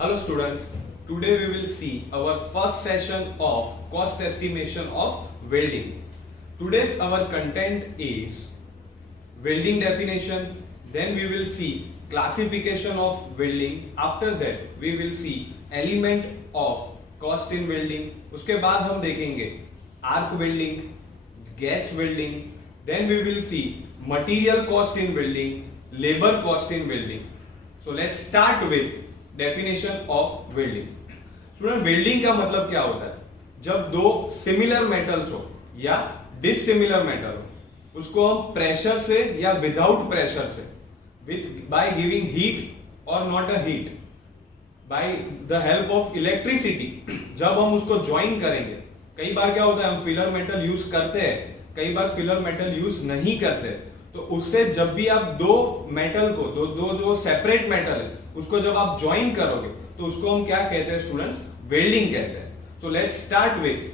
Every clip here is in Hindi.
Hello students, today we will see our first session of cost estimation of welding. Today's our content is welding definition, then we will see classification of welding, after that we will see element of cost in welding, उसके बाद हम देखेंगे arc welding, gas welding, then we will see material cost in welding, labor cost in welding. So let's start with definition of welding. Student welding का मतलब क्या होता है? जब दो सिमिलर मेटल्स हो या डिसिमिलर मेटल हो उसको हम प्रेशर से या विदाउट प्रेशर से विथ बाय गिविंग हीट और not a heat by the help of electricity जब हम उसको ज्वाइन करेंगे. कई बार क्या होता है हम फिलर मेटल यूज करते हैं, कई बार फिलर मेटल यूज नहीं करते. तो उससे जब भी आप दो मेटल को दो जो सेपरेट मेटल है उसको जब आप ज्वाइन करोगे तो उसको हम क्या कहते हैं स्टूडेंट्स? वेल्डिंग कहते हैं. So let's start with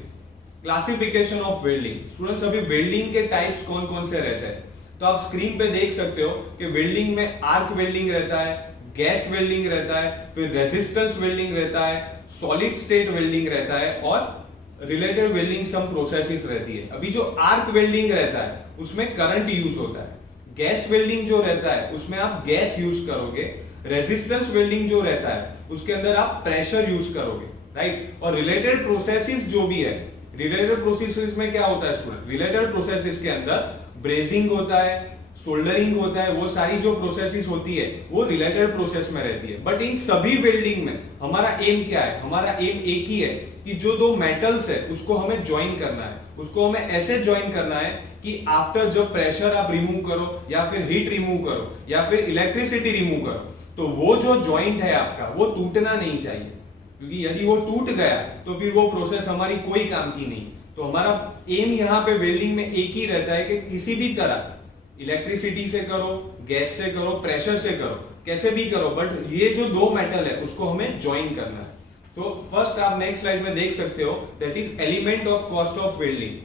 classification of welding. Students अभी वेल्डिंग के टाइप्स कौन कौन से रहते हैं तो आप स्क्रीन पे देख सकते हो कि वेल्डिंग में आर्क वेल्डिंग रहता है, गैस वेल्डिंग रहता है, फिर रेजिस्टेंस वेल्डिंग रहता है, सॉलिड स्टेट वेल्डिंग रहता है और रिलेटेड वेल्डिंग सम प्रोसेसेस रहती है. अभी जो आर्क वेल्डिंग रहता है उसमें करंट यूज होता है. गैस वेल्डिंग जो रहता है उसमें आप गैस यूज करोगे. रेजिस्टेंस वेल्डिंग जो रहता है उसके अंदर आप प्रेशर यूज करोगे, राइट. और रिलेटेड प्रोसेसेस जो भी है, रिलेटेड प्रोसेसेस में क्या होता है स्टूडेंट? रिलेटेड प्रोसेसेस के अंदर ब्रेजिंग होता है, सोल्डरिंग होता है, वो सारी जो प्रोसेसेस होती है वो रिलेटेड प्रोसेस में रहती है. बट इन सभी वेल्डिंग में हमारा एम क्या है? हमारा एम एक ही है कि जो दो मेटल्स है उसको हमें ज्वाइन करना है. उसको हमें ऐसे ज्वाइन करना है कि आफ्टर जब प्रेशर आप रिमूव करो या फिर हीट रिमूव करो या फिर इलेक्ट्रिसिटी रिमूव करो तो वो जो ज्वाइंट है आपका वो टूटना नहीं चाहिए, क्योंकि यदि वो टूट गया तो फिर वो प्रोसेस हमारी कोई काम की नहीं. तो हमारा एम यहाँ पे वेल्डिंग में एक ही रहता है कि किसी भी तरह इलेक्ट्रिसिटी से करो, गैस से करो, प्रेशर से करो, कैसे भी करो, बट ये जो दो मेटल है उसको हमें ज्वाइन करना है. तो फर्स्ट आप नेक्स्ट स्लाइड में देख सकते हो, that is element of cost of welding.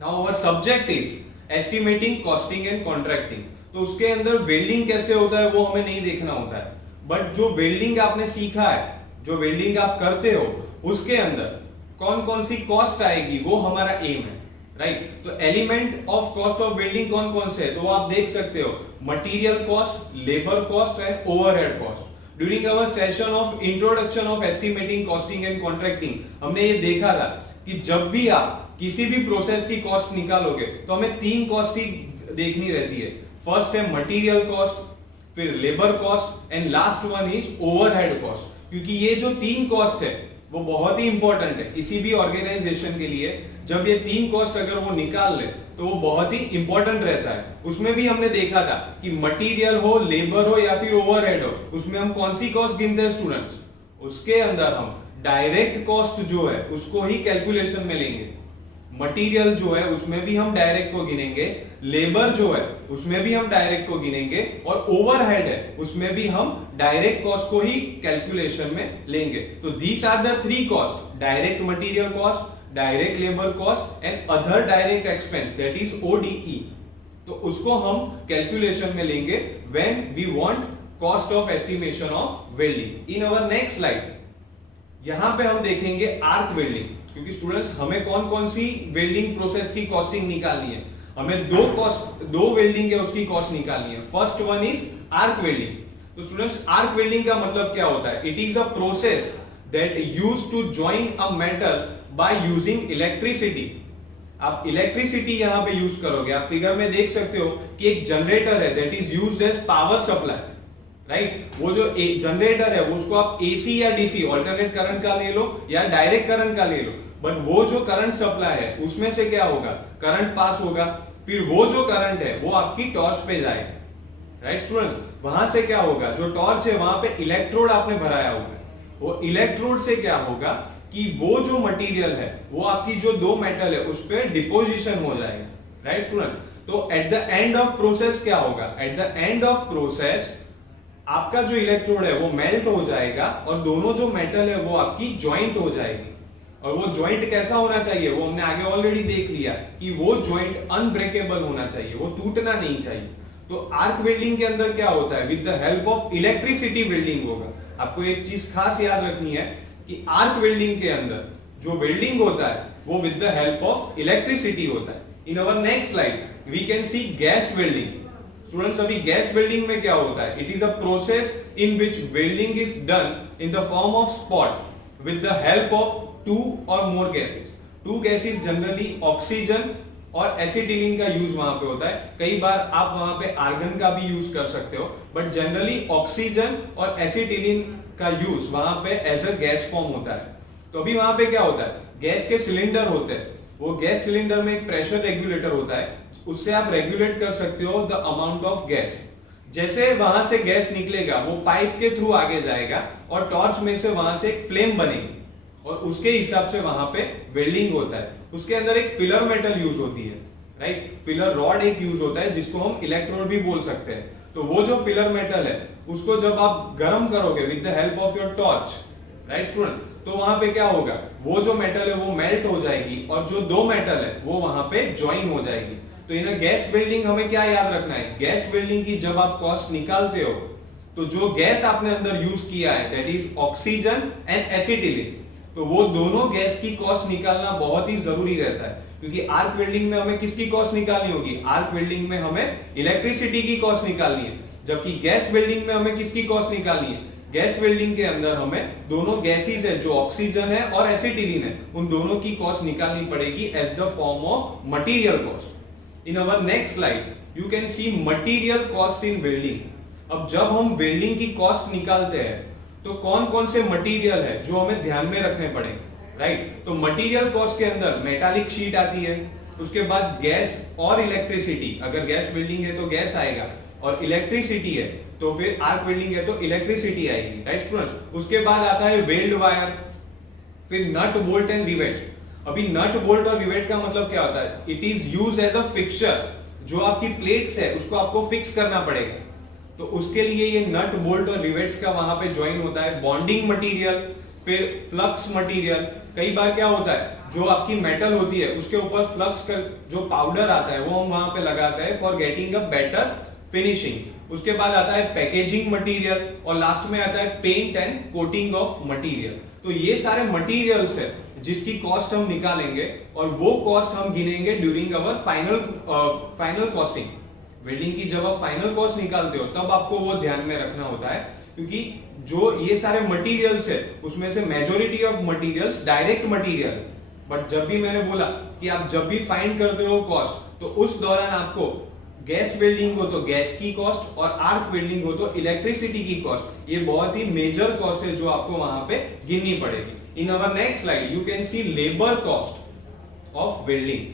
Now our subject is estimating, costing and contracting. तो उसके अंदर वेल्डिंग कैसे होता है वो हमें नहीं देखना होता है, बट जो वेल्डिंग आपने सीखा है, जो वेल्डिंग आप करते हो उसके अंदर कौन कौन सी कॉस्ट आएगी वो हमारा एम है, राइट. तो element of cost of welding कौन कौन से है तो आप देख सकते हो, material cost, labour cost and overhead cost. During our session of introduction of estimating, costing and contracting हमने ये देखा था कि जब भी आप किसी भी प्रोसेस की कॉस्ट निकालोगे तो हमें तीन कॉस्ट ही देखनी रहती है. फर्स्ट है मटेरियल कॉस्ट, फिर labour cost and last one is overhead cost. क्योंकि ये जो तीन कॉस्ट है वो बहुत ही इंपॉर्टेंट है किसी भी ऑर्गेनाइजेशन के लिए. जब ये तीन कॉस्ट अगर वो निकाल ले तो वो बहुत ही इंपॉर्टेंट रहता है. उसमें भी हमने देखा था कि मटेरियल हो, लेबर हो या फिर ओवरहेड हो, उसमें हम कौन सी कॉस्ट गिनते हैं स्टूडेंट्स? उसके अंदर हम डायरेक्ट कॉस्ट जो है उसको ही कैलकुलेशन में लेंगे. मटेरियल जो है उसमें भी हम डायरेक्ट को गिनेंगे, लेबर जो है उसमें भी हम डायरेक्ट को गिनेंगे और ओवरहेड है उसमें भी हम डायरेक्ट कॉस्ट को ही कैलकुलेशन में लेंगे. तो these are the three cost: direct material cost, direct labour cost and other direct expense, that is ODE. तो उसको हम कैलकुलेशन में लेंगे when we want cost of estimation of welding. In our next slide यहां पे हम देखेंगे आर्क वेल्डिंग. क्योंकि स्टूडेंट्स हमें कौन कौन सी वेल्डिंग प्रोसेस की कॉस्टिंग निकालनी है? हमें दो वेल्डिंग है उसकी कॉस्ट निकालनी है. First one is arc welding. तो स्टूडेंट्स आर्क वेल्डिंग का मतलब क्या होता है? It is a process that used to join a metal by using electricity. आप इलेक्ट्रिसिटी यहां पे यूज करोगे. आप फिगर में देख सकते हो कि एक जनरेटर है that is used as power supply, right. वो जो जनरेटर है वो उसको आप एसी या डीसी ऑल्टरनेट करंट का ले लो या डायरेक्ट करंट का ले लो, बट वो जो करंट सप्लाई है उसमें से क्या होगा? करंट पास होगा. फिर वो जो करंट है वो आपकी टॉर्च पे जाएगा, राइट स्टूडेंट्स. वहां से क्या होगा? जो टॉर्च है वहां पे इलेक्ट्रोड आपने भराया होगा. वो इलेक्ट्रोड से क्या होगा कि वो जो मटेरियल है वो आपकी जो दो मेटल है उस पर डिपोजिशन हो जाएगा, राइट स्टूडेंट. तो at the end of process क्या होगा? At the end of process आपका जो इलेक्ट्रोड है वो मेल्ट हो जाएगा और दोनों जो मेटल है वो आपकी ज्वाइंट हो जाएगी. और वो ज्वाइंट कैसा होना चाहिए वो हमने आगे ऑलरेडी देख लिया कि वो ज्वाइंट अनब्रेकेबल होना चाहिए, वो टूटना नहीं चाहिए. तो आर्क वेल्डिंग के अंदर क्या होता है? With the help of electricity welding होगा. आपको एक चीज खास याद रखनी है कि आर्क वेल्डिंग के अंदर जो वेल्डिंग होता है वो with the help of electricity होता है. In our next slide we can see gas welding. Students, अभी गैस वेल्डिंग में क्या होता है? It is a process in which welding is done in the form of spot with the help of two or more gases. Two gases generally oxygen और एसिटिलीन का यूज वहां पे होता है. कई बार आप वहां पे आर्गन का भी यूज कर सकते हो, बट जनरली ऑक्सीजन और एसिटिलीन का यूज वहां पे एज अ गैस फॉर्म होता है. तो अभी वहां पे क्या होता है? गैस के सिलेंडर होते हैं. वो गैस सिलेंडर में एक प्रेशर रेगुलेटर होता है, उससे आप रेगुलेट कर सकते हो द अमाउंट ऑफ गैस. जैसे वहां से गैस निकलेगा वो पाइप के थ्रू आगे जाएगा और टॉर्च में से वहां से एक फ्लेम बनेगी और उसके हिसाब से वहां पे वेल्डिंग होता है. उसके अंदर एक फिलर मेटल यूज होती है, राइट. फिलर रॉड एक यूज होता है जिसको हम इलेक्ट्रोड भी बोल सकते हैं. तो वो जो फिलर मेटल है उसको जब आप गर्म करोगे with the help of your torch, right student, तो वहां पे क्या होगा? वो जो मेटल है वो मेल्ट हो जाएगी और जो दो मेटल है वो वहां पे ज्वाइन हो जाएगी. तो इन गैस वेल्डिंग हमें क्या याद रखना है? गैस वेल्डिंग की जब आप कॉस्ट निकालते हो तो जो गैस आपने अंदर यूज किया है that is oxygen and acetylene, तो वो दोनों गैस की कॉस्ट निकालना बहुत ही जरूरी रहता है. क्योंकि आर्क वेल्डिंग में हमें किसकी कॉस्ट निकालनी होगी? आर्क वेल्डिंग में हमें इलेक्ट्रिसिटी की कॉस्ट निकालनी है. जबकि गैस वेल्डिंग में हमें किसकी कॉस्ट निकालनी है? गैस वेल्डिंग के अंदर हमें दोनों गैसेस है जो ऑक्सीजन है और एसिटिलीन है, उन दोनों की कॉस्ट निकालनी पड़ेगी as the form of material cost. In our next slide you can see material cost in welding. अब जब हम वेल्डिंग की कॉस्ट निकालते हैं तो कौन कौन से मटेरियल है जो हमें ध्यान में रखने पड़ेंगे, राइट. तो मटेरियल कॉस्ट के अंदर मेटालिक शीट आती है, उसके बाद गैस और इलेक्ट्रिसिटी. अगर गैस वेल्डिंग है तो गैस आएगा और इलेक्ट्रिसिटी है तो फिर आर्क वेल्डिंग है तो इलेक्ट्रिसिटी आएगी, राइट स्टूडेंट्स. उसके बाद आता है वेल्ड वायर, फिर नट बोल्ट एंड रिवेट. अभी नट बोल्ट और रिवेट का मतलब क्या होता है? It is use as a fixture. जो आपकी प्लेट्स है उसको आपको फिक्स करना पड़ेगा, तो उसके लिए ये नट बोल्ट और रिवेट्स का वहां पे ज्वाइन होता है. बॉन्डिंग मटेरियल, फिर फ्लक्स मटेरियल. कई बार क्या होता है जो आपकी मेटल होती है उसके ऊपर फ्लक्स का जो पाउडर आता है वो हम वहां पे लगाते हैं for getting a better finishing. उसके बाद आता है पैकेजिंग मटेरियल और लास्ट में आता है paint and coating of material. तो ये सारे मटेरियल्स है जिसकी कॉस्ट हम निकालेंगे और वो कॉस्ट हम गिनेंगे during our final costing. Welding की जब आप फाइनल कॉस्ट निकालते हो तब आपको वो ध्यान में रखना होता है, क्योंकि जो ये सारे मटेरियल्स है उसमें से majority of materials direct material. But जब भी मैंने बोला कि आप जब भी फाइंड करते हो कॉस्ट तो उस दौरान आपको गैस वेल्डिंग हो तो गैस की कॉस्ट और आर्क वेल्डिंग हो तो इलेक्ट्रिसिटी की कॉस्ट, ये बहुत ही मेजर कॉस्ट है जो आपको वहां पे गिननी पड़ेगी. In our next slide you can see labour cost of welding.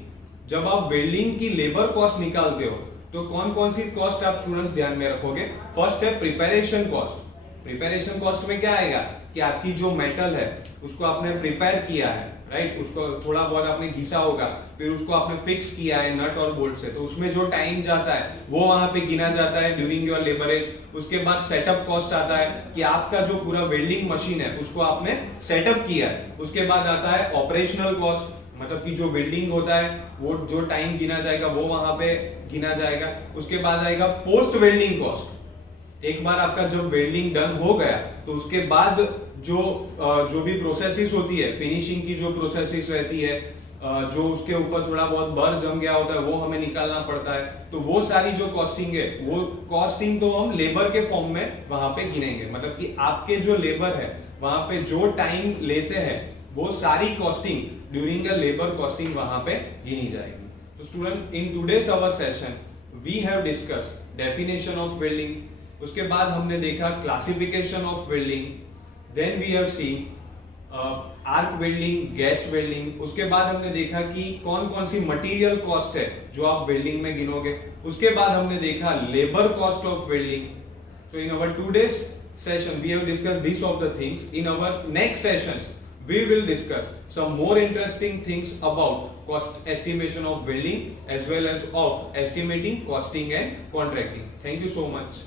जब आप वेल्डिंग की लेबर कॉस्ट निकालते हो तो कौन कौन सी कॉस्ट आप स्टूडेंट्स ध्यान में रखोगे? फर्स्ट है प्रिपरेशन कॉस्ट. प्रिपरेशन कॉस्ट में क्या आएगा कि आपकी जो मेटल है उसको आपने प्रिपेयर किया है, राइट. उसको थोड़ा बहुत आपने घिसा होगा, फिर उसको आपने फिक्स किया है नट और बोल्ट से, तो उसमें जो टाइम जाता है वो वहां पे गिना जाता है ड्यूरिंग योर लेबरेज. उसके बाद सेटअप कॉस्ट आता है कि आपका जो पूरा वेल्डिंग मशीन है उसको आपने सेटअप किया है. उसके बाद आता है ऑपरेशनल कॉस्ट, मतलब कि जो वेल्डिंग होता है वो जो टाइम गिना जाएगा वो वहां पे गिना जाएगा. उसके बाद आएगा पोस्ट वेल्डिंग कॉस्ट. एक बार आपका जब वेल्डिंग डन हो गया तो उसके बाद जो भी प्रोसेसेस होती है, फिनिशिंग की जो प्रोसेसेस रहती है, जो उसके ऊपर थोड़ा बहुत बर जम गया होता है वो हमें निकालना पड़ता है. तो वो सारी जो कॉस्टिंग है वो कॉस्टिंग तो हम लेबर के फॉर्म में वहां पे गिनेंगे. मतलब कि आपके जो लेबर है वहां पे जो टाइम लेते हैं वो सारी costing during a labour costing वहां पे गिनी जाएगी. तो student, in today's our session we have discussed definition of welding. उसके बाद हमने देखा classification of welding, then we have seen arc welding, gas welding. उसके बाद हमने देखा कि कौन कौन सी मटेरियल कॉस्ट है जो आप वेल्डिंग में गिनोगे. उसके बाद हमने देखा labour cost of welding. So in our today's session we have discussed this of the things. In our next sessions we will discuss some more interesting things about cost estimation of welding as well as of estimating, costing and contracting. Thank you so much.